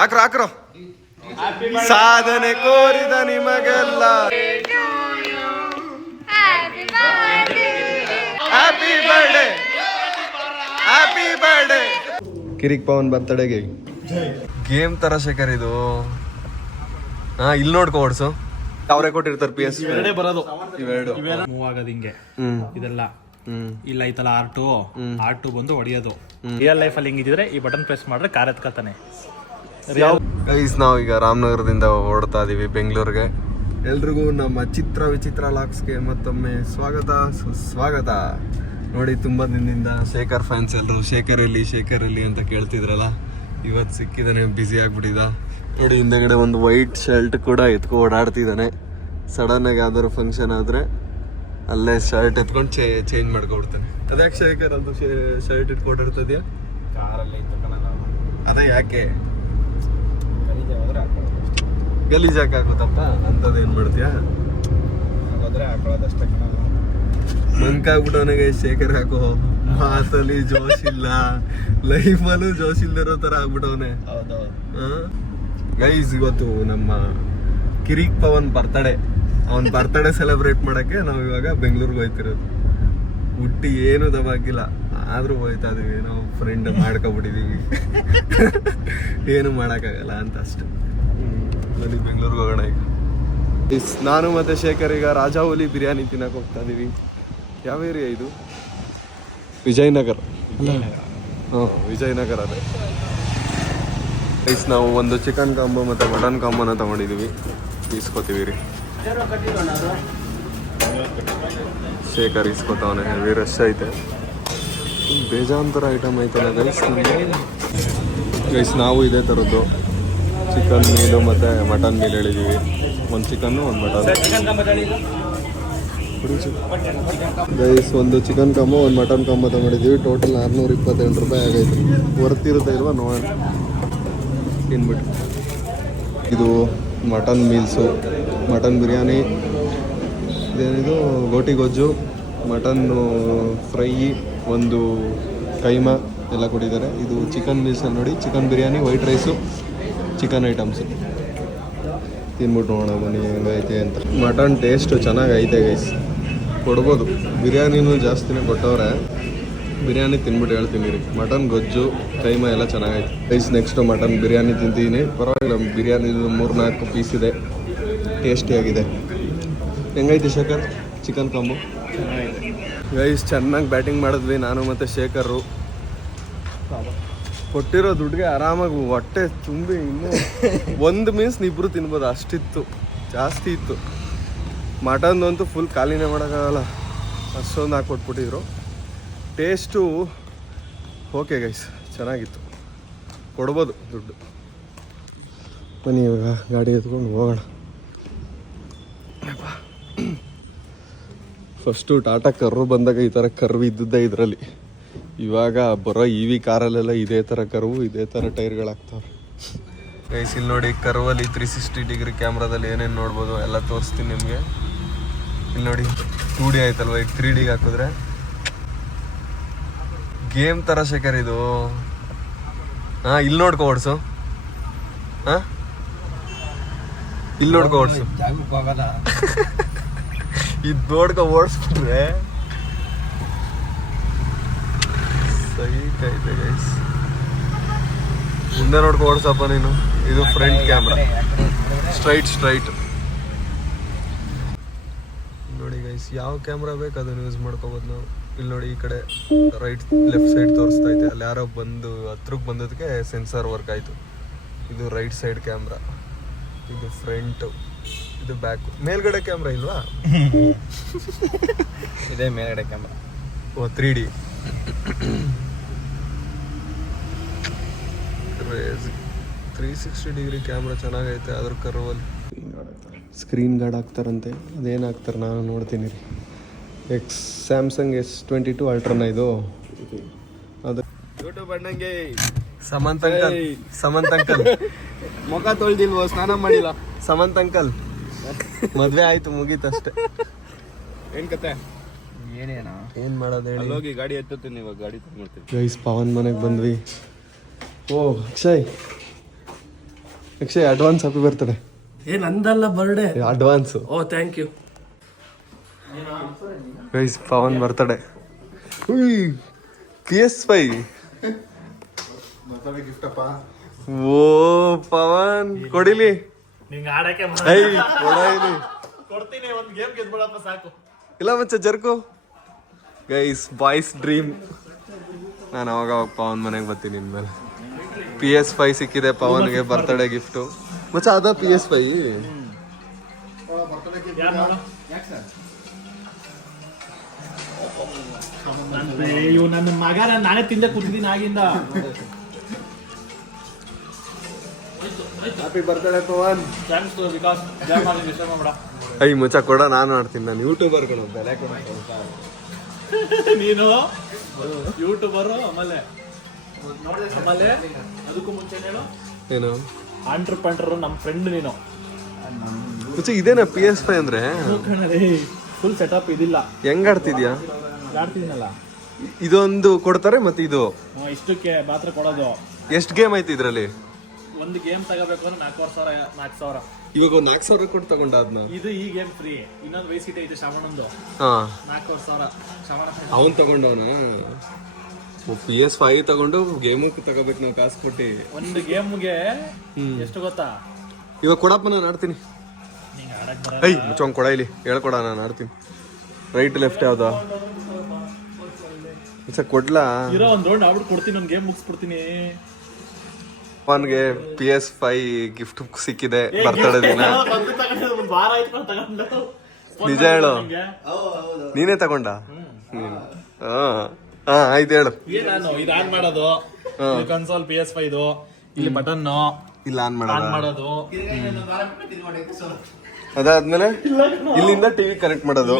ಹಾಕ್ರೋ ಸಾಧನೆ ಕೋರಿದ ನಿಮಗೆಲ್ಲ ಹ್ಯಾಪಿ ಬರ್ಡೇ ಹ್ಯಾಪಿ ಬರ್ಡೇ. ಕಿರಿಕ್ ಪವನ್ ಬರ್ತಡೆಗೆ ಗೇಮ್ ತರ ಶೇಖರ್ ಇದು. ಇಲ್ಲಿ ನೋಡ್ಕೊ ಓಡ್ಸು. ಅವರೇ ಕೊಟ್ಟಿರ್ತಾರೆ PS ಬರೋದು ಇವೆರಡು ಮೂವ್ ಆಗೋದು ಹಿಂಗೆ ಇದೆಲ್ಲ ಇಲ್ಲ ಐತಲ್ಲ ಆರ್2 ಬಂದು ಹೊಡಿಯೋದು. ರಿಯಲ್ ಲೈಫ್ ಅಲ್ಲಿ ಹಿಂಗಿದ್ರೆ ಈ ಬಟನ್ ಪ್ರೆಸ್ ಮಾಡಿದ್ರೆ ಕಾರ್ ಎತ್ಕೊತಾನೆ. ಗೈಸ್ ನಾವೀಗ ರಾಮನಗರದಿಂದ ಓಡ್ತಾ ಇದೀವಿ ಬೆಂಗಳೂರಿಗೆ. ಎಲ್ರಿಗೂ ನಮ್ಮ ಚಿತ್ರ ವಿಚಿತ್ರ ಲಾಕ್ಸ್ಗೆ ಮತ್ತೊಮ್ಮೆ ಸ್ವಾಗತ ಸುಸ್ವಾಗತ. ನೋಡಿ ತುಂಬಾ ದಿನದಿಂದ ಶೇಖರ್ ಫ್ಯಾನ್ಸ್ ಎಲ್ಲರೂ ಶೇಖರ್ ಇಲ್ಲಿ ಅಂತ ಕೇಳ್ತಿದ್ರಲ್ಲ, ಇವತ್ತು ಸಿಕ್ಕಿದಾನೆ. ಬ್ಯುಸಿ ಆಗ್ಬಿಟ್ಟಿದ ನೋಡಿ. ಹಿಂದೆಗಡೆ ಒಂದು ವೈಟ್ ಶರ್ಟ್ ಕೂಡ ಎತ್ಕೊ ಓಡಾಡ್ತಿದ್ದಾನೆ. ಸಡನ್ ಆಗಿ ಯಾವ್ದಾದ್ರು ಫಂಕ್ಷನ್ ಆದ್ರೆ ಅಲ್ಲೇ ಶರ್ಟ್ ಎತ್ಕೊಂಡು ಚೇಂಜ್ ಮಾಡ್ಕೊಬಿಡ್ತಾನೆ. ಅದ್ಯಾಕೆ ಶೇಖರ್ ಅದು ಶರ್ಟ್ ಇಟ್ಕೊಂಡಿರ್ತದ್ಯಾ ಕಾರಲ್ಲಿ? ಅದೇ ಯಾಕೆ ಗಲೀಜಾಕ್ ಹಾಕುತ್ತಪ್ಪ ಅಂತದ್ ಏನ್ ಮಾಡ್ತೀಯಾ? ಹಾಕೊಳ್ಳೋದಷ್ಟೇ. ಮಂಕಾಗ್ಬಿಟ್ಟವನಿಗೆ ಶೇಖರ್ ಹಾಕೋ ಮಾತಲ್ಲಿ ಜೋಶ್ ಇಲ್ಲ, ಲೈಫಲ್ಲೂ ಜೋಶ್ ಇಲ್ದಿರೋ ತರ ಆಗ್ಬಿಟ್ಟವನೆ. ಗೈಸ್ ಇವತ್ತು ನಮ್ಮ ಕಿರಿಕ್ ಪವನ್ ಬರ್ತಡೇ. ಅವನ್ ಬರ್ತಡೇ ಸೆಲೆಬ್ರೇಟ್ ಮಾಡಕ್ಕೆ ನಾವು ಇವಾಗ ಬೆಂಗಳೂರಿಗೆ ಹೋಯ್ತಿರೋದು. ಹುಟ್ಟಿ ಏನು ದಬಾಕಿಲ್ಲ, ಆದ್ರೂ ಹೋಯ್ತಾ ಇದೀವಿ. ನಾವು ಫ್ರೆಂಡ್ ಮಾಡ್ಕೊಬಿಟ್ಟಿದೀವಿ, ಏನು ಮಾಡಕ್ಕಾಗಲ್ಲ ಅಂತ ಅಷ್ಟೆ. ನನಗೆ ಬೆಂಗಳೂರಿಗೆ ಹೋಗೋಣ ಈಗ. ನಾನು ಮತ್ತೆ ಶೇಖರ್ ಈಗ ರಾಜಾಹುಲಿ ಬಿರಿಯಾನಿ ತಿನ್ನಕ್ ಹೋಗ್ತಾ ಇದೀವಿ. ಯಾವ ಏರಿಯಾ ಇದು? ವಿಜಯನಗರ. ವಿಜಯನಗರ ಅದೇ. ನಾವು ಒಂದು ಚಿಕನ್ ಕಾಂಬೋ ಮತ್ತೆ ಮಟನ್ ಕಾಂಬೋನ ತಗೊಂಡಿದೀವಿ, ಇಸ್ಕೋತೀವಿ ರೀ. ಶೇಖರ್ ಇಸ್ಕೋತಾವನೆ. ಹೆವಿ ರಶ್ ಐತೆ, ಬೇಜಾಂತರ ಐಟಮ್ ಐತಲ್ಲ ಗೈಸ್. ನಾವು ಇದೇ ಥರದ್ದು ಚಿಕನ್ ಮೀಲು ಮತ್ತು ಮಟನ್ ಮೀಲ್ ಹೇಳಿದ್ದೀವಿ. ಒಂದು ಚಿಕನ್ನು ಒಂದು ಮಟನ್. ಗೈಸ್ ಒಂದು ಚಿಕನ್ ಕಾಂಬೋ ಒಂದು ಮಟನ್ ಕಾಂಬೋ ತಗೊಂಡಿದ್ದೀವಿ. ಟೋಟಲ್ 628 ರೂಪಾಯಿ ಆಗೈತೆ. ವರ್ತಿರುತ್ತೆ ಇಲ್ವಾ ನೋಡೋಣ ತಿನ್ಬಿಟ್ಟು. ಇದು ಮಟನ್ ಮೀಲ್ಸು, ಮಟನ್ ಬಿರಿಯಾನಿ, ಇದೇನಿದು ಗೋಟಿ ಗೊಜ್ಜು, ಮಟನ್ನು ಫ್ರೈ, ಒಂದು ಕೈಮಾ ಎಲ್ಲ ಕೊಟ್ಟಿದ್ದಾರೆ. ಇದು ಚಿಕನ್ ಮೀಲ್ಸಲ್ಲಿ ನೋಡಿ, chicken biryani, white rice, chicken items ತಿನ್ಬಿಟ್ಟು ನೋಡೋಣ ಬನ್ನಿ ಹೆಂಗೈತೆ ಅಂತ. ಮಟನ್ ಟೇಸ್ಟು ಚೆನ್ನಾಗೈತೆ ಗೈಸ್, ಕೊಡ್ಬೋದು. ಬಿರಿಯಾನಿನೂ ಜಾಸ್ತಿನೇ ಕೊಟ್ಟವ್ರೆ. ಬಿರಿಯಾನಿ ತಿನ್ಬಿಟ್ಟು ಹೇಳ್ತೀನಿ ರೀ. ಮಟನ್ ಗೊಜ್ಜು, ಕೈಮಾ ಎಲ್ಲ ಚೆನ್ನಾಗೈತೆ ಗೈಸ್. ನೆಕ್ಸ್ಟು ಮಟನ್ ಬಿರಿಯಾನಿ ತಿಂತೀನಿ. ಪರವಾಗಿಲ್ಲ, ಬಿರಿಯಾನಿದು 3-4 ಪೀಸ್ ಇದೆ, ಟೇಸ್ಟಿಯಾಗಿದೆ. ಹೆಂಗೈತೆ ಶೇಖರ್ ಚಿಕನ್ ಕಾಂಬೋ? ಗೈಸ್ ಚೆನ್ನಾಗಿ ಬ್ಯಾಟಿಂಗ್ ಮಾಡಿದ್ವಿ ನಾನು ಮತ್ತು ಶೇಖರು. ಕೊಟ್ಟಿರೋ ದುಡ್ಡಿಗೆ ಆರಾಮಾಗಿ ಹೊಟ್ಟೆ ತುಂಬಿ ಇನ್ನೂ ಒಂದು ಮೀನ್ಸ್ ಇಬ್ಬರು ತಿನ್ಬೋದು, ಅಷ್ಟಿತ್ತು, ಜಾಸ್ತಿ ಇತ್ತು. ಮಟನ್ದಂತೂ ಫುಲ್ ಖಾಲಿನೇ ಮಾಡೋಕ್ಕಾಗಲ್ಲ, ಅಷ್ಟೊಂದು ಹಾಕ್ಕೊಟ್ಬಿಟ್ಟಿದ್ರು. ಟೇಸ್ಟು ಓಕೆ ಗೈಸ್, ಚೆನ್ನಾಗಿತ್ತು, ಕೊಡ್ಬೋದು ದುಡ್ಡು. ಬನ್ನಿ ಇವಾಗ ಗಾಡಿ ಎತ್ಕೊಂಡು ಹೋಗೋಣ. ಫಸ್ಟು ಟಾಟಾ ಕರ್ವ್ ಬಂದಾಗ ಈ ಥರ ಕರ್ವ್ ಇದ್ದದ್ದೇ ಇದರಲ್ಲಿ. ಇವಾಗ ಬರೋ EV ಕಾರಲ್ಲೆಲ್ಲ ಇದೇ ಥರ ಕರ್ವು, ಇದೇ ಥರ ಟೈರ್ಗಳಾಗ್ತಾವ್ರೆ ಗೈಸ್. ಇಲ್ಲಿ ನೋಡಿ ಕರ್ವಲ್ಲಿ 360 ಡಿಗ್ರಿ ಕ್ಯಾಮ್ರಾದಲ್ಲಿ ಏನೇನು ನೋಡ್ಬೋದು ಎಲ್ಲ ತೋರಿಸ್ತೀನಿ ನಿಮಗೆ. ಇಲ್ಲಿ ನೋಡಿ 2D ಆಯ್ತಲ್ವ, ಈಗ 3Dಗೆ ಹಾಕಿದ್ರೆ ಗೇಮ್ ಥರ ಶೇಖರ್ ಇದು. ಇಲ್ಲಿ ನೋಡ್ಕೊ ಓಡಿಸು. ಇಲ್ಲಿ ನೋಡ್ಕೊ ಓಡಿಸು. ಇದು ನೋಡ್ಕೊ ಓಡಿಸ್ಬಿಟ್ರೆ ಸೈಟ್ ಐತೆ ಗೈಸ್. ಮುಂದೆ ನೋಡ್ಕೊ ಓಡಿಸಪ್ಪ ನೀನು. ಇದು ಫ್ರಂಟ್ ಕ್ಯಾಮ್ರಾ, ಸ್ಟ್ರೈಟ್ ನೋಡಿ ಗೈಸ್. ಯಾವ ಕ್ಯಾಮ್ರಾ ಬೇಕು ಅದನ್ನು ಯೂಸ್ ಮಾಡ್ಕೋಬೋದು ನಾವು. ಇಲ್ಲಿ ನೋಡಿ ಈ ಕಡೆ ಲೆಫ್ಟ್ ಸೈಡ್ ತೋರಿಸ್ತಾ ಐತೆ, ಅಲ್ಲಿ ಯಾರೋ ಬಂದು ಹತ್ರಕ್ಕೆ ಬಂದದಕ್ಕೆ ಸೆನ್ಸಾರ್ ವರ್ಕ್ ಆಯಿತು. ಇದು ರೈಟ್ ಸೈಡ್ ಕ್ಯಾಮ್ರಾ, ಇದು ಫ್ರಂಟು, ಇದು ಬ್ಯಾಕು. ಮೇಲ್ಗಡೆ ಕ್ಯಾಮ್ರಾ ಇಲ್ವಾ? ಇದೇ ಮೇಲ್ಗಡೆ ಕ್ಯಾಮ್ರಾ. 3D 360 ಡಿಗ್ರಿ ಕ್ಯಾಮ್ರಾ ಚೆನ್ನಾಗೈತೆ. ಅದ್ರ ಕರ್ವಲ್ಲಿ ಸ್ಕ್ರೀನ್ ಗಾರ್ಡ್ ಹಾಕ್ತಾರಂತೆ, ಅದೇನು ಹಾಕ್ತಾರೆ ನಾನು ನೋಡ್ತೀನಿ ರೀ. ಸ್ಯಾಮ್ಸಂಗ್ S22 ಅಲ್ಟ್ರಾನ ಇದು. ಅದು ಯೂಟ್ಯೂಬ್ ಅಣ್ಣಂಗೆ ಸಮಂತ್ ಅಂಕಲ್ ಮುಖ ತೊಳ್ದಿಲ್ವೋ, ಸ್ನಾನ ಮಾಡಿಲ್ಲ. ಸಮಂತ್ ಅಂಕಲ್ ಮದ್ವೆ ಆಯ್ತು, ಮುಗೀತಷ್ಟೆ. ಏನ್ ಕತೆ? ಏನ್ ಮಾಡೋದು ಹೇಳಿ. ಹೋಗಿ ಗಾಡಿ ಎತ್ತುತ್ತೀನಿ, ಇವಾಗ ಗಾಡಿ ತಗೊಂಡ್ಬಿಡ್ತೀನಿ. ಗೈಸ್ ಪವನ್ ಮನೆಗೆ ಬಂದ್ವಿ. ಓ Akshay, Akshay advance happy birthday. ನಂದಲ್ಲ ಬರ್ಡೇ. ಅಡ್ವಾನ್ಸ್. ಓ thank you guys, Pavan birthday. PS5. ಓ ಪವನ್ ಕೊಡಿಲಿ. ನಿಂಗೆ ಆಡಕ್ಕೆ ಕೊಡ್ತೀನಿ, ಒಂದು ಗೇಮ್ ಗೆದ್ಬಿಡಪ್ಪ ಸಾಕು. ಇಲ್ಲ ಮಚ್ಚ ಜರ್ಕು. Guys, boys dream. ನಾನು ಅವಾಗ ಪವನ್ ಮನೆಗೆ ಬರ್ತೀನಿ ಇನ್ಮೇಲೆ. PS5 ಸಿಕ್ಕಿದೆ ಪವನ್ಗೆ ಬರ್ತ್ಡೇ ಗಿಫ್ಟು. ಮಚ್ಚ ಅದ PS5. ಇವ್ ನನ್ನ ಮಗ ನಾನೇ ತಿಂದೆ ಕೂತಿದ್ದೀನಿ ಆಗಿಂದ. Happy birthday Pavan. Thanks to Vikas. ಮಾಡ್ಬೇಡ. ಐ ಮಚ್ಚ ಕೊಡ, ನಾನು ಆಡ್ತೀನಿ. ನಾನು ಯೂಟ್ಯೂಬರ್ ಕೊಡು, ಬೆಲೆ ಕೊಡ. ನೀನು ಯೂಟ್ಯೂಬರು. ಆಮೇಲೆ ಅದಕ್ಕೂ ಮುಂಚೆ ಏನು ಆಂಟ್ರಪ್ರೆನರ್ ನಮ್ಮ ಫ್ರೆಂಡ್ ನೀನು. ಮಚ್ಚ ಇದೇನಾ PS5 ಅಂದ್ರೆ? ಫುಲ್ ಸೆಟಪ್ ಇದಿಲ್ಲ. ಹೆಂಗ್ ಆಡ್ತಿದ್ಯಾ? ಆಡ್ತಿದ್ದೀನಲ್ಲ. ಇದೊಂದು ಕೊಡ್ತಾರೆ ಮತ್ತೆ ಇದು ಇಷ್ಟಕ್ಕೆ ಮಾತ್ರ ಕೊಡೋದು. ಎಷ್ಟು ಗೇಮ್ ಐತಿ ಇದ್ರಲ್ಲಿ? ಒಂದು ಗೇಮ್ ತಗೋಬೇಕು ಅಂದ್ರೆ 4,000. ಇವಾಗ 4,000 ಕೊಟ್ಟು ತಗೊಂಡ ಅದನ್ನ. ಇದು ಈ ಗೇಮ್ ಫ್ರೀ. ಇನ್ನೊಂದು ವಯಸ್ಸಿಟೆ ಇದೆ ಶ್ರವಣಂದು. ಹಾ, 4,000 ಶ್ರವಣ. ಅವನ್ ತಗೊಂಡವನ. PS5 ತಗೊಂಡು ಗೇಮು ತಗೋಬೇಕು ನಾವು ಕಾಸು ಕೊಟ್ಟು. ಒಂದು ಗೇಮ್ಗೆ ಎಷ್ಟು ಗೊತ್ತಾ? ಇವಾಗ ಕೊಡಪ್ಪ, ನಾನು ಆಡ್ತೀನಿ. ನಿಂಗೆ ಆಡಕ್ ಬರ. ಐ ಮುಚ್ಚೋಂಗ್ ಕೊಡ, ಇಲ್ಲಿ ಹೇಳ್ಕೊಡ, ನಾನು ಆಡ್ತೀನಿ. ರೈಟ್ ಲೆಫ್ಟ್ ಯಾವ್ದು ಕೊಡ್ಲಾ? ಇರೋ ಒಂದ್ ರೌಂಡ್ ಆಡ್ಬಿಟ್ಟು ಕೊಡ್ತೀನಿ, ಒಂದು ಗೇಮ್ ಮುಗಿಸ್ಬಿಡ್ತೀನಿ. ಅವನ್ಗೆ PS5 ಗಿಫ್ಟ್ ಸಿಕ್ಕಿದೆ ಬರ್ತಡೇ ದಿನ. ನಿಜ ಹೇಳು, ನೀನೇ ತಗೊಂಡ? ಹಾ ಆಯ್ತು ಹೇಳು. ನಾನು ಇದು ಆನ್ ಮಾಡೋದು, ಕನ್ಸೋಲ್ PS5 ಇದು. ಇಲ್ಲಿ ಬಟನ್ ಇಲ್ಲ ಆನ್ ಮಾಡೋದು. ಅದಾದ್ಮೇಲೆ ಇಲ್ಲಿಂದ ಟಿವಿ ಕನೆಕ್ಟ್ ಮಾಡೋದು.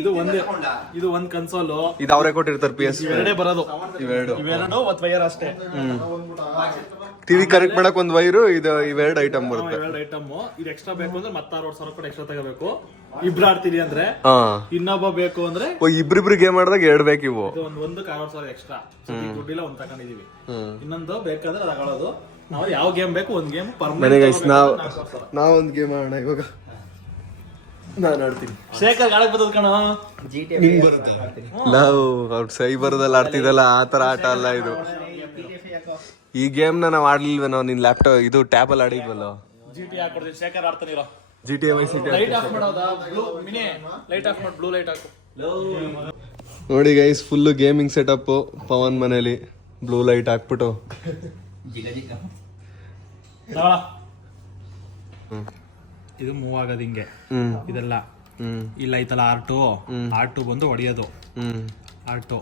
ಇದು ಒಂದ್ ಕನ್ಸೋಲ್. ಇದು ಅವರೇ ಕೊಟ್ಟಿರ್ತಾರೆ PS. ಎರಡೇ ಬರೋದು, ಇವೆರಡು ಮತ್ ವೈರ್ ಅಷ್ಟೇ. ಟಿವಿ ಕನೆಕ್ಟ್ ಮಾಡಕ್ ಒಂದ್ ವೈರು, ಇದು ಇವೆರಡು ಐಟಮ್ ಬರುತ್ತೆ. ಇದು ಎಕ್ಸ್ಟ್ರಾ ಬೇಕು ಅಂದ್ರೆ ಮತ್ತೆ 60,000 ಕೂಡ ಎಕ್ಸ್ಟ್ರಾ ತಗೋಬೇಕು. ಇಬ್ರು ಆಡ್ತೀರಿ ಅಂದ್ರೆ. ಇನ್ನೊಬ್ಬ ಬೇಕು ಅಂದ್ರೆ ಇಬ್ರಿಬ್ರು ಗೇಮ್ ಆಡಿದಾಗ ಎರಡು ಬೇಕು. ಇವು ಒಂದು 60,000 ಎಕ್ಸ್ಟ್ರಾ. ದುಡ್ಡಿಲ್ಲ ಒಂದ್ ತಗೊಂಡಿದೀವಿ. ಇನ್ನೊಂದು ಬೇಕಾದ್ರೆ ತಗೊಳ್ಳೋದು. ನಾವು ಯಾವ ಗೇಮ್ ಬೇಕು ಒಂದ್ ಗೇಮ್ ಪರ್ಮನೆಂಟ್. ನಾವೊಂದ್ ಗೇಮ್ ಆಡೋಣ ಇವಾಗ. ನಾನು ಆಡ್ತೀನಿ. ಶೇಖರ್ ಆಡಕ್ ಬರ್ತದ ಕಣ. ಲವ್ ಅವ್ರು ಸೈಬರ್ದಲ್ಲಿ ಆಡ್ತಿದ್ದಲ್ಲ, ಆ ತರ ಆಟ ಅಲ್ಲ ಇದು. ಈ ಗೇಮ್ ನಾವು ಆಡ್ಲಿಲ್ವೇನೋ? ನಿನ್ ಲ್ಯಾಪ್ಟಾಪ್ ಇದು ಟ್ಯಾಬ್ ಅಲ್ಲಿ ಆಡಿದ್ವಲ್ಲ. GTA ಹಾಕೊಡ್ತೀನಿ. ಶೇಖರ್ ಆಡ್ತಾನಿರೋ. GTA Vice City. Light off ಮಾಡೋದಾ? ಬ್ಲೂ ಮಿನಿ ಲೈಟ್ ಆಫ್ ಮಾಡಿ, ಬ್ಲೂ ಲೈಟ್ ಹಾಕು. ನೋಡಿ guys, full gaming setup Pavan ಮನೇಲಿ. ಬ್ಲೂ ಲೈಟ್ ಹಾಕ್ಬಿಟ್ಟು ಇದು ಮೂವ್ ಆಗೋದು ಹಿಂಗೆ. ಇದೆಲ್ಲ ಇಲ್ಲ ಐತಲ್ಲ R2 ಬಂದು ಹೊಡಿಯೋದು. R2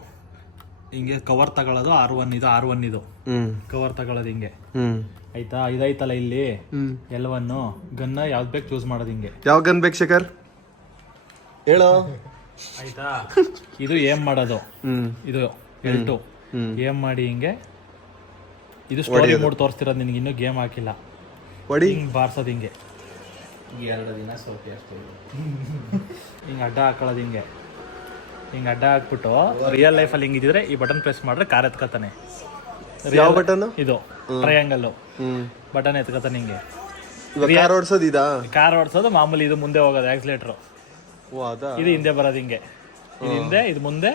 ಹಿಂಗೆ ಕವರ್ ತಗೊಳ್ಳೋದು. R1 ಇದು R1 ಇದು ಕವರ್ ತಗೊಳ್ಳೋದು ಹಿಂಗೆ. ಆಯ್ತಾ? ಇದೈತಲ್ಲ ಇಲ್ಲಿ L1 ಗನ್ನ ಯಾವ್ದು ಬೇಕು ಚೂಸ್ ಮಾಡೋದು ಹಿಂಗೆ. ಯಾವ ಗನ್ ಬೇಕು ಶೇಖರ್ ಹೇಳೋ? ಆಯ್ತಾ? ಇದು ಏಮ್ ಮಾಡೋದು. ಇದು L2 ಏಮ್ ಮಾಡಿ ಹಿಂಗೆ. ಇದು ಸ್ಟೋರಿ ಮೋಡ್ ತೋರಿಸ್ತಿರೋದು ನಿನ್ಗೆ, ಇನ್ನೂ ಗೇಮ್ ಹಾಕಿಲ್ಲ. ಹಿಂಗ್ ಬಾರ್ಸೋದು ಹಿಂಗೆ. 2 ದಿನ ಸೋತಿ ಅಷ್ಟೇ. ಹಿಂಗೆ ಅಡ್ಡ ಹಾಕೊಳ್ಳೋದು ಹಿಂಗೆ. ಹಿಂಗೆ ಅಡ್ಡ ಹಾಕ್ಬಿಟ್ಟು ರಿಯಲ್ ಲೈಫಲ್ಲಿ ಹಿಂಗಿದ್ರೆ ಈ ಬಟನ್ ಪ್ರೆಸ್ ಮಾಡಿದ್ರೆ ಕಾರ್ ಎತ್ಕೊತಾನೆ. ಯಾವ ಬಟನ್? ಇದು ಟ್ರಯಾಂಗಲ್ ಬಟನ್ ಎತ್ಕೊತಾನೆ ಹಿಂಗೆ. ಕಾರ್ ಓಡಿಸೋದು ಇದಾ? ಕಾರ್ ಓಡಿಸೋದು ಮಾಮೂಲಿ. ಇದು ಮುಂದೆ ಹೋಗೋದು ಆಕ್ಸಿಲೇಟರ್. ಇದು ಹಿಂದೆ ಬರೋದು ಹಿಂಗೆ. ಇದು ಹಿಂದೆ, ಇದು ಮುಂದೆ.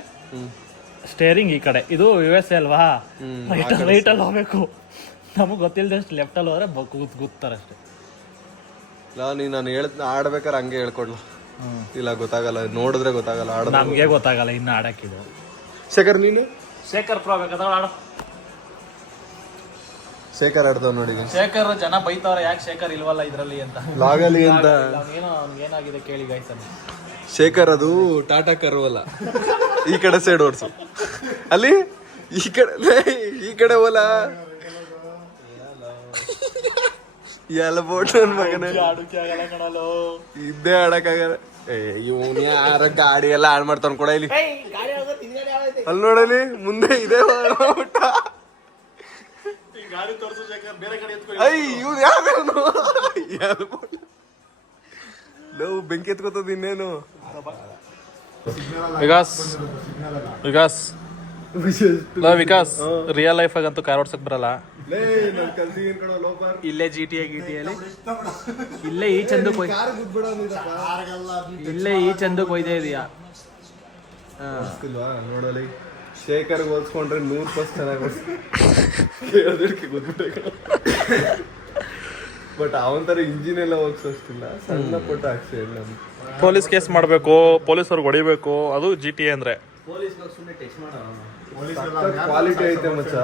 ಸ್ಟೇರಿಂಗ್ ಈ ಕಡೆ. ಇದು USA ಅಲ್ವಾ? ರೈಟ್ ಅಲ್ಲಿ ಹೋಗ್ಬೇಕು. ನಮಗ್ ಗೊತ್ತಿಲ್ಲದಷ್ಟು ಲೆಫ್ಟ್ ಅಲ್ಲಿ ಹೋದ್ರೆ ಗೊತ್ತಾರೆ ಅಷ್ಟೇ. ನಾನು ಆಡ್ಬೇಕಾರೆ ಹಂಗೆ ಹೇಳ್ಕೊಡ್ಲ. ಇಲ್ಲ ಗೊತ್ತಾಗಲ್ಲ, ನೋಡಿದ್ರೆ ಗೊತ್ತಾಗಲ್ಲ. ನಮ್ಗೆ ಗೊತ್ತಾಗಲ್ಲ ಇನ್ನು ಆಡಕ್ಕಿದು. ಶೇಖರ್ ನೀನು? ಶೇಖರ್ ಪ್ರೋ ಬೇಕಾದ್ರೆ ಆಡೋ. ಶೇಖರ್ ಆಡ್ತಾವ್ ನೋಡಿ. ಶೇಖರ್ ಜನ ಬೈತಾವ್ರೆ, ಯಾಕೆ ಶೇಖರ್ ಇಲ್ವಲ್ಲ ಇದ್ರಲ್ಲಿ ಅಂತ. ಲಾಗಲಿ ಅಂತ ಏನಾಗಿದೆ ಕೇಳಿ ಗೈಸ್ ಅಲ್ಲಿ. ಶೇಖರ್ ಅದು ಟಾಟಾ ಕರು ಅಲ್ಲ, ಈ ಕಡೆ ಸೈಡ್ ಓಡಿಸು. ಅಲ್ಲಿ ಈ ಕಡೆ ಹೋಲ ಎಲ್ಲ ಬೋಟ್ ನನ್ ಮಗನೇ. ಇದ್ದೇ ಆಡಕ್ಕಾಗಲ್ಲ. ಇವನ್ ಯಾರ ಗಾಡಿ ಎಲ್ಲ ಹಾಳು ಮಾಡ್ತಾನ ಕೊಡ. ಇಲ್ಲಿ ಅಲ್ಲಿ ನೋಡಲಿ ಮುಂದೆ ಇದೆ ಊಟ. ಇವ್ನು ಯಾರು ಬೆಂಕಿ ಎತ್ಕೋತದ ಇನ್ನೇನು. ವಿಕಾಸ್ ರಿಯಲ್ ಲೈಫ್ ಆಗಂತೂ ಕಾರ್ ಓಡ್ಸಕ್ ಬರಲ್ಲ. ಲೇ ನಾನು ಕಲ್ತೀನಿ ಕಣೋ ಲೋಪರ್. ಇಲ್ಲೇ GTA ಅಲ್ಲಿ ಇಲ್ಲೇ ಈ ಚಂದಕ್ಕೆ ಹೋಯ್ ಕಾರ್ ಗುದ್ಬಿಡ ಅಂದಿದ್ದಪ್ಪ. ಇಲ್ಲೇ ಈ ಚಂದಕ್ಕೆ ಹೋಯ್ತಾ ಇದೀಯಾ? ಅನ್ಸ್ತಿಲ್ವಾ ನೋಡಲಿ? ಶೇಖರ್ಗೆ ಹೋಲ್ಸ್ಕೊಂಡ್ರೆ 100% ಚೆನ್ನಾಗಿ ಕೇಳೋದಕ್ಕೆ ಗೊತ್ತಿಟ್ಟೆ. ಬಟ್ ಅವನ ಥರ ಇಂಜಿನ್ ಎಲ್ಲ ಹೋಗ್ಸೋಷ್ಟಿಲ್ಲ, ಸಣ್ಣ ಪುಟ್ಟ ಆಕ್ಸಿಡೆಂಟ್ ನಮ್ಗೆ. ಪೊಲೀಸ್ ಕೇಸ್ ಮಾಡಬೇಕು, ಪೊಲೀಸವ್ರಿಗೆ ಹೊಡಿಬೇಕು, ಅದು GTA ಅಂದ್ರೆ. ಕ್ವಾಲಿಟಿ ಐತೆ ಮಚ್ಚ,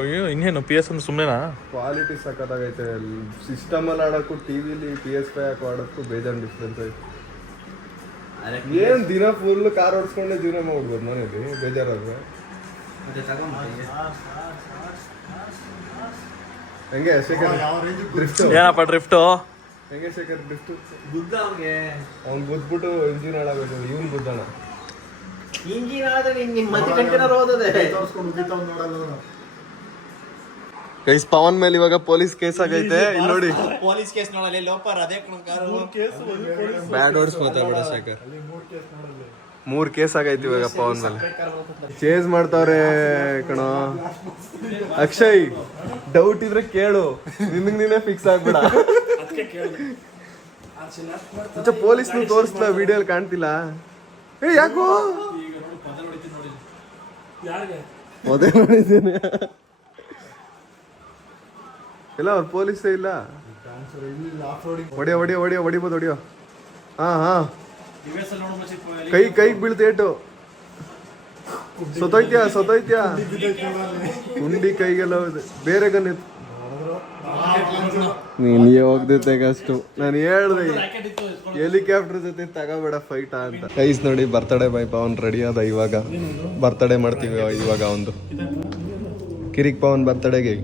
ಅಯ್ಯೋ ಇನ್ನೇನು PS ಅಂದ್ರೆ ಸುಮ್ಮನೆನಾ? ಕ್ವಾಲಿಟಿ ಸಖತ್ತಾಗೈತೆ. ಸಿಸ್ಟಮಲ್ಲಿ ಆಡೋಕ್ಕೂ ಟಿವಿಲಿ PS5 ಹಾಕೋ ಆಡೋಕ್ಕೂ ಬೇಜಾನ್ ಡಿಫ್ರೆನ್ಸ್ ಐತೆ. ಏನ್ ದಿನ ಫುಲ್ ಕಾರ್ ಓಡಿಸ್ಕೊಂಡೆ ಜೀವನ ಮಾಡ್ಬೋದು ಮನೇಲಿ ಬೇಜಾರಾದ್ರೆ. ಹೆಂಗೆ ಶೇಖರ್ ಡ್ರಿಫ್ಟ್? ಏನಪ್ಪ ಡ್ರಿಫ್ಟು? ಹೆಂಗೆ ಶೇಖರ್ ಡ್ರಿಫ್ಟ್? ಅವ್ನು ಗುದ್ಬಿಟ್ಟು ಇಂಜಿನ್ ಹಾಳಾಗೋದು. ಇವ್ನು ಗುದ್ದಣ ಗೈಸ್. ಪವನ್ ಮೇಲೆ ಇವಾಗ ಪೊಲೀಸ್ ಕೇಸ್ ಆಗೈತೆ. ಇಲ್ಲಿ ನೋಡಿ, ಪೊಲೀಸ್ ಕೇಸ್ ನೋಡಲ್ಲ ಲೋಪರ್ ಅದೇ ಬ್ಯಾಡ್ ವರ್ಡ್ಸ್ ಮಾತಾಡ್ಬೇಡ ಶೇಖರ್. 3 ಕೇಸ್ ಆಗೈತಿ ಇವಾಗ ಪವನ್ ಮೇಲೆ. ಚೇಂಜ್ ಮಾಡ್ತಾವ್ರೆ ಕಣೋ. ಅಕ್ಷಯ್, ಡೌಟ್ ಇದ್ರೆ ಕೇಳು, ನಿನಗ್ ನೀನೇ ಫಿಕ್ಸ್ ಆಗ್ಬೇಡ. ಪೊಲೀಸ್ ತೋರಿಸ್ಲ ವಿಡಿಯೋಲಿ ಕಾಣ್ತಿಲ್ಲ. ಏ ಯಾಕೋ ಅದೇ ನೋಡಿದ್ದೇನೆ. ಇಲ್ಲ ಅವ್ರು ಪೊಲೀಸೇ ಇಲ್ಲ. ಹೊಡಿಬೋದು. ಹಾ ಕೈಗೆ ಬೀಳ್ತೇಟು. ಸೊತೈತ್ಯಾ ಉಂಡಿ ಕೈಗೆಲ್ಲ ಬೇರೆ ಗನ್ನಿತ್ತು. ನೀನ್ ಹೋಗ್ದೈತೆ ಅಷ್ಟು. ನಾನು ಹೇಳ್ದೆ ಹೆಲಿಕಾಪ್ಟರ್ ಜೊತೆ ತಗೋಬೇಡ ಫೈಟ್ ಅಂತ. ಕೈಸ್ ನೋಡಿ, ಬರ್ತಡೇ ಬೈ ಪವನ್ ರೆಡಿ ಆದ. ಇವಾಗ ಬರ್ತಡೇ ಮಾಡ್ತೀವಿ ಇವಾಗ. ಒಂದು ಕಿರಿಕ್ ಪವನ್ ಬರ್ತಡೇಗೆ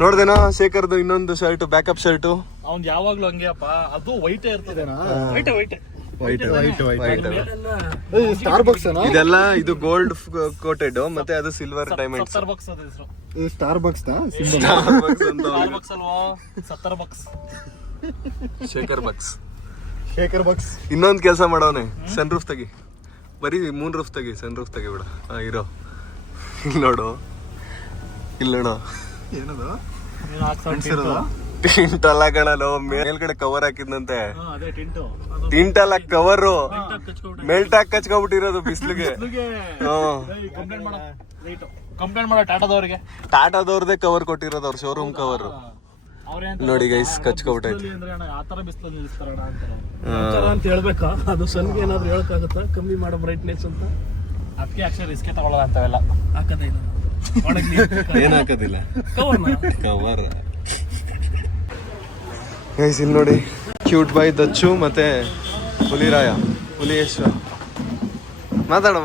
ನೋಡ್ದೇನಾ ಶೇಖರ್ದು ಇನ್ನೊಂದು ಶರ್ಟ್, ಬ್ಯಾಕಪ್ ಶರ್ಟು. ಅವ್ನ್ ಯಾವಾಗ್ಲೂ ಹಂಗೆಪ್ಪ, ಅದು ವೈಟ್ ಇರ್ತದೆ. ಇದೆಲ್ಲ ಇದು ಗೋಲ್ಡ್ ಕೋಟೆಡ್, ಮತ್ತೆ ಅದು silver diamond. Starbucks Shekhar bucks. ಇನ್ನೊಂದ್ ಕೆಲಸ ಮಾಡವನೆ, ಸನ್ ರೂಫ್ ತೆಗಿ. ಬರೀ 3 ರೂಫ್ ತೆಗಿ, ಸನ್ ರೂಫ್ ತೆಗಿ ಬಿಡ. ಇರೋ ಇಲ್ಲಿ ನೋಡು. ಏನದು? ಟಿಂಟ್ ಅಲ್ಲ ಕಣಲು, ಮೇಲ್ಗಡೆ ಕವರ್ ಹಾಕಿದ್ನಂತೆ. ಟಿಂಟ್ ಅಲ್ಲ, ಕವರು ಮೆಲ್ಟ್ ಹಾಕಿ ಕಚ್ಕೊಬಿಟ್ಟಿರೋದು ಬಿಸ್ಲಿಗೆ. ಟಾಟಾದವ್ರದೇ ಕವರ್ ಕೊಟ್ಟಿರೋದು, ಅವ್ರ ಶೋರೂಮ್ ಕವರ್ ನೋಡಿ ಗೈಸ್. ಕಚ್ಕೊಬಿಟ್ಟೈತೆ ಅಂತ ಹೇಳ್ಬೇಕಾ? ಅದು ಸನ್ಗೆ ಏನಾದ್ರು ಹೇಳಕ್ಕಾಗತ್ತಾ ಕಮ್ಮಿ ಮಾಡೋ ಬ್ರೈಟ್ನೆಸ್ ಅಂತ? ಅದಕ್ಕೆ ಅಕ್ಷರ ರಿಸ್ಕೆ ತಗೊಳ್ಳೋದು ಅಂತವೆಲ್ಲ ಹಾಕದೇ ಇಲ್ಲ. ಏನ್ ಹಾಕೋದಿಲ್ಲ, ಕವರ್. ಗೈಸ್ ಇಲ್ಲಿ ನೋಡಿ, ಕ್ಯೂಟ್ ಬಾಯ್ ದಚ್ಚು ಮತ್ತೆ ಹುಲಿಯೇಶ್ವರ. ಮಾತಾಡು.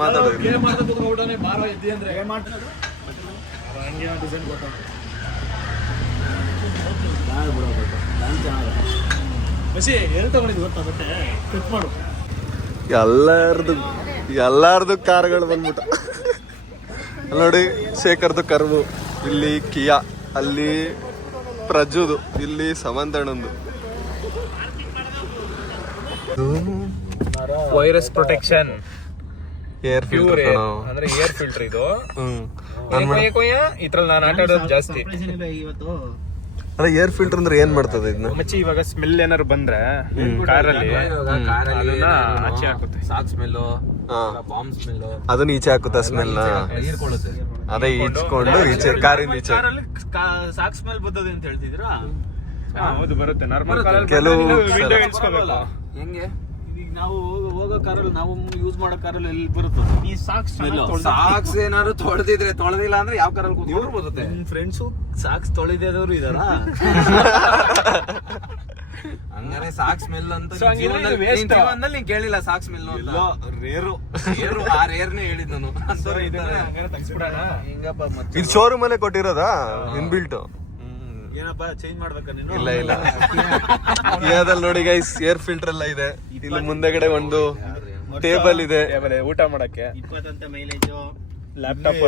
ಎಲ್ಲಾರ್ದು ಕಾರ್ಗಳು ಬಂದ್ಬಿಟ್ಟ. ನೋಡಿ, ಶೇಖರ್ದು ಕರ್ವು, ಇಲ್ಲಿ ಕಿಯಾ, ಅಲ್ಲಿ ಪ್ರಜುದು, ಇಲ್ಲಿ ಸಮಂತಣ್ಣಂದು. ವೈರಸ್ ಪ್ರೊಟೆಕ್ಷನ್ ಏರ್ ಫಿಲ್ಟರ್ ಅಂದ್ರೆ ಏರ್ ಫಿಲ್ಟರ್ ಇದು. ಇದ್ರಲ್ಲಿ ನಾನು ಆಟ ಆಡೋದು ಜಾಸ್ತಿ. ಅಲ್ಲ, ಏರ್ ಫಿಲ್ಟರ್ ಅಂದ್ರೆ ಏನ್ ಮಾಡ್ತದೆ ಇದನ್ನ? ಮಚ್ಚಿ ಇವಾಗ ಸ್ಮೆಲ್ ಏನಾರು ಬಂದ್ರೆ ಕಾರಲ್ಲಿ ಅದನ್ನ ಆಚೆ ಹಾಕುತ್ತೆ. ಸಾಕ್ ಸ್ಮೆಲ್, ಬಾಂಬ್ ಸ್ಮೆಲ್, ಅದನ್ನ ಈಚೆ ಹಾಕುತ್ತಾ ಸ್ಮೆಲ್? ಅದೇ ಈಚ್ಕೊಂಡು ಈಚೆ ಕಾರಿಂದ ಈಚೆ. ಸಾಕ್ ಸ್ಮೆಲ್ ಬರ್ತದೆ ಅಂತ ಹೇಳ್ತಿದ್ರಾ? ಹೌದು, ಬರುತ್ತೆ. ನಾರ್ಮಲ್ ಕೆಲವು ಹೆಂಗೆ ಈಗ ನಾವು ಹೋಗೋ ಕಾರಲ್ಲಿ, ನಾವು ಯೂಸ್ ಮಾಡೋ ಕಾರಲ್ಲಿ ಎಲ್ಲಿ ಬರುತ್ತೆ ಈ ಸಾಕ್ಸ್ ಏನಾದ್ರು ತೊಳೆದಿಲ್ಲ ಅಂದ್ರೆ ಯಾವ ಕಾರಲ್ಲಿ ಕೂತ್ಕೊಂಡ್ರು ಬರುತ್ತೆ. ನಿಮ್ ಫ್ರೆಂಡ್ಸು ಸಾಕ್ಸ್ ತೊಳೆದವರು ಇದಾರ? ಹಂಗಾರೆ ಸಾಕ್ ಸ್ಮೆಲ್ ಅಂತ ಜೀವನದಲ್ಲಿ ನೀನ್ ಕೇಳಿಲ್ಲ. ಸಾಕ್ ಸ್ಮೆಲ್ ರೇರು ಆ ರೇರ್ನೇ ಹೇಳಿದ್ ನಾನು. ಇದು ಶೋರೂಮ್ ಅಲ್ಲೇ ಕೊಟ್ಟಿರೋದಾ ಇನ್ಬಿಲ್ಟ್? ಏನಪ್ಪ ಚೇಂಜ್ ಮಾಡ್ಬೇಕಾ ನೀನು? ಇಲ್ಲ ಕಿಯಾದಲ್ಲಿ ನೋಡಿ ಗೈಸ್, ಏರ್ ಫಿಲ್ಟರ್ ಎಲ್ಲ ಇದೆ. ಇಲ್ಲಿ ಮುಂದೆಗಡೆ ಒಂದು ಟೇಬಲ್ ಇದೆ ಊಟ ಮಾಡಕ್ಕೆ. 20 ಅಂತ ಮೈಲೇಜ್. ಲ್ಯಾಪ್ಟಾಪ್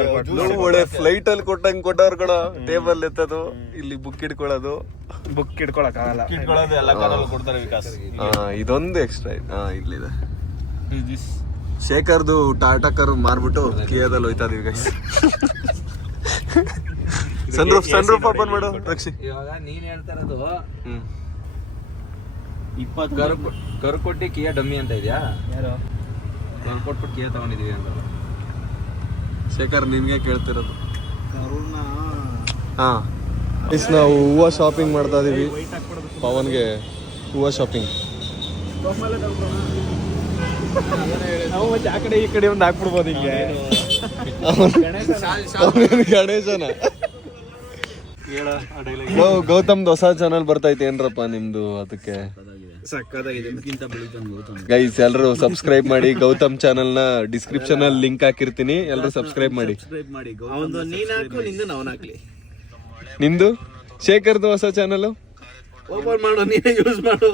ಒಳ್ಳೆ ಫ್ಲೈಟ್ ಅಲ್ಲಿ ಕೊಟ್ಟಂಗ್ ಕೊಟ್ಟವ್ರು ಕಣ. ಟೇಬಲ್ ಎತ್ತದು, ಇಲ್ಲಿ ಬುಕ್ ಇಟ್ಕೊಳ್ಳೋದು. ಬುಕ್ ಇಟ್ಕೊಳಕ್ ಆಗಲ್ಲ, ಎಲ್ಲ ಕಾರಲ್ಲಿ ಕೊಡ್ತಾರೆ ವಿಕಾಸ್. ಇದೊಂದು ಎಕ್ಸ್ಟ್ರಾ ಇಲ್ಲಿದೆ. ಶೇಖರ್ದು ಟಾಟಾ ಕಾರ್ ಮಾರ್ಬಿಟ್ಟು ಕಿಯಾದಲ್ಲಿ ಹೋಯ್ತಾ ಇದೀವಿ ಗೈಸ್. ಸನ್ ರೂಫ್ ಓಪನ್ ಮಾಡು ರಕ್ಷಿ. ಇವಾಗ ನೀನ್ ಹೇಳ್ತಾ ಇರೋದು ಹ್ಮ್ ಕರು ಕೊಟ್ಟಿ ಕಿಯಾ ಡಮ್ಮಿ ಅಂತ ಇದೆಯಾ? ಯಾರು ಕರು ಕೊಟ್ಬಿಟ್ಟು ಕಿಯಾ ತಗೊಂಡಿದೀವಿ ಅಂತ. ಶೇಖರ್ ನಿನ್ಗೆ ಕೇಳ್ತಿರೋದು. ಹಾ ನಾವು ಹೂವು ಶಾಪಿಂಗ್ ಮಾಡ್ತಾ ಇದೀವಿ. ಪವನ್ಗೆ ಹೂವು ಶಾಪಿಂಗ್. ಆ ಕಡೆ ಈ ಕಡೆ ಒಂದು ಹಾಕ್ಬಿಡ್ಬೋದು ಹಿಂಗೆ. ಗಣೇಶನ ಗೌತಮ್ದು ಹೊಸ ಚಾನಲ್ ಬರ್ತೈತೆ ಏನ್ರಪ್ಪ ನಿಮ್ದು? ಅದಕ್ಕೆ ಗೈಸ್ ಎಲ್ರು ಸಬ್ಸ್ಕ್ರೈಬ್ ಮಾಡಿ. ಗೌತಮ್ ಚಾನಲ್ ನ ಡಿಸ್ಕ್ರಿಪ್ಷನ್ ಅಲ್ಲಿ ಲಿಂಕ್ ಹಾಕಿರ್ತೀನಿ, ಎಲ್ರು ಸಬ್ಸ್ಕ್ರೈಬ್ ಮಾಡಿ. ನಿಂದು ಶೇಖರ್ದು ಹೊಸ ಚಾನಲ್ ಓಪನ್ ಮಾಡು, ನೀನೇ ಯೂಸ್ ಮಾಡು.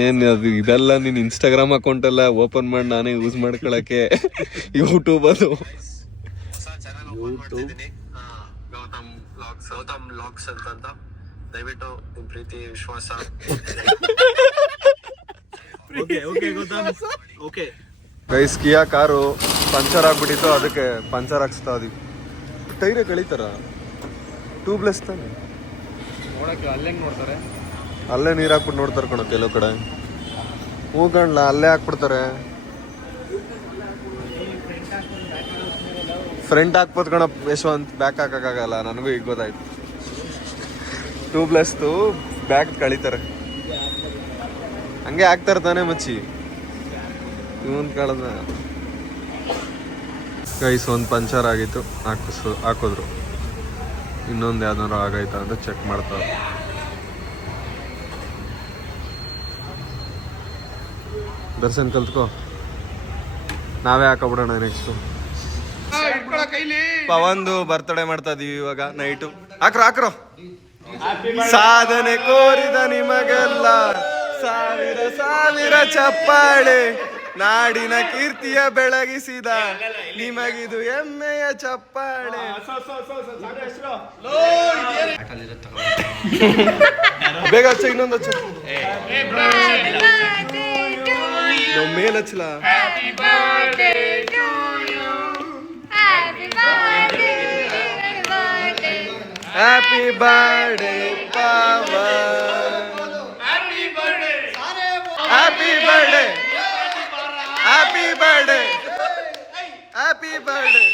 ಏನ್ ಅದು ಇದೆಲ್ಲ ನಿನ್ ಇನ್ಸ್ಟಾಗ್ರಾಮ್ ಅಕೌಂಟ್ ಎಲ್ಲ ಓಪನ್ ಮಾಡಿ ನಾನೇ ಯೂಸ್ ಮಾಡ್ಕೊಳಕ್ಕೆ. ಯೂಟ್ಯೂಬ್ ಅದು ಗೌತಮ್ ವ್ಲಾಗ್ಸ್ ಅಂತ ದಯವಿಟ್ಟು ನಿಮ್ ಪ್ರೀತಿ ವಿಶ್ವಾಸ. ಗೈಸ್ ಕಿಯಾ ಕಾರು ಪಂಚರ್ ಆಗ್ಬಿಟ್ಟಿತ್ತು, ಅದಕ್ಕೆ ಪಂಚರ್ ಹಾಕ್ಸ್ತಾ ಇದೀವಿ. ಟೈರೇ ಕಳೀತಾರ? ಟ್ಯೂಬ್ಲೆಸ್ ತಾನೆ. ಅಲ್ಲೇ ನೀರ್ ಹಾಕ್ಬಿಟ್ಟು ನೋಡ್ತಾರ ಕಣ ಕೆಲವು ಕಡೆ. ಹೂ ಕಣ್ಲ ಅಲ್ಲೇ ಹಾಕ್ಬಿಡ್ತಾರೆ. ಫ್ರಂಟ್ ಹಾಕ್ಬೋದು ಕಣ ಯಶವಂತ್, ಬ್ಯಾಕ್ ಹಾಕಕ್ಕಾಗಲ್ಲ. ನನಗೂ ಈಗ ಗೊತ್ತಾಯ್ತು. ಟ್ಯೂಬ್ಲೆಸ್ದು ಬ್ಯಾಕ್ ಕಳೀತಾರೆ. ಹಂಗೆ ಹಾಕ್ತಾರೆ ತಾನೆ ಮಚ್ಚಿ. ಇವನ್ ಕಳೆದ ಗೈಸ್ ಒಂದು ಪಂಚರ್ ಆಗಿತ್ತು, ಹಾಕಿದ್ರು. ಇನ್ನೊಂದು ಯಾವ್ದಾರು ಆಗೈತಾ ಅಂತ ಚೆಕ್ ಮಾಡ್ತಾರೆ. ದರ್ಶನ್ ಕಲ್ತ್ಕೋ, ನಾವೇ ಹಾಕೋಬಿಡೋಣ ನೆಕ್ಸ್ಟ್. ಪವನ್ದು ಬರ್ತ್ಡೇ ಮಾಡ್ತಾ ಇದೀವಿ ಇವಾಗ ನೈಟು. ಹಾಕ್ರೋ ಸಾಧನೆ ಕೋರಿದ ನಿಮಗೆಲ್ಲ ಸಾವಿರ ಸಾವಿರ ಚಪ್ಪಾಳೆ, ನಾಡಿನ ಕೀರ್ತಿಯ ಬೆಳಗಿಸಿದ ನಿಮಗಿದು ಹೆಮ್ಮೆಯ ಚಪ್ಪಾಳೆ. ಬೇಗ ಹಚ್ಚ, ಇನ್ನೊಂದು ಹಚ್ಚ. ನಾವು ಮೇಲ್ ಹಚ್ಚಲ. Happy birthday Pavan, happy birthday, happy birthday, happy birthday.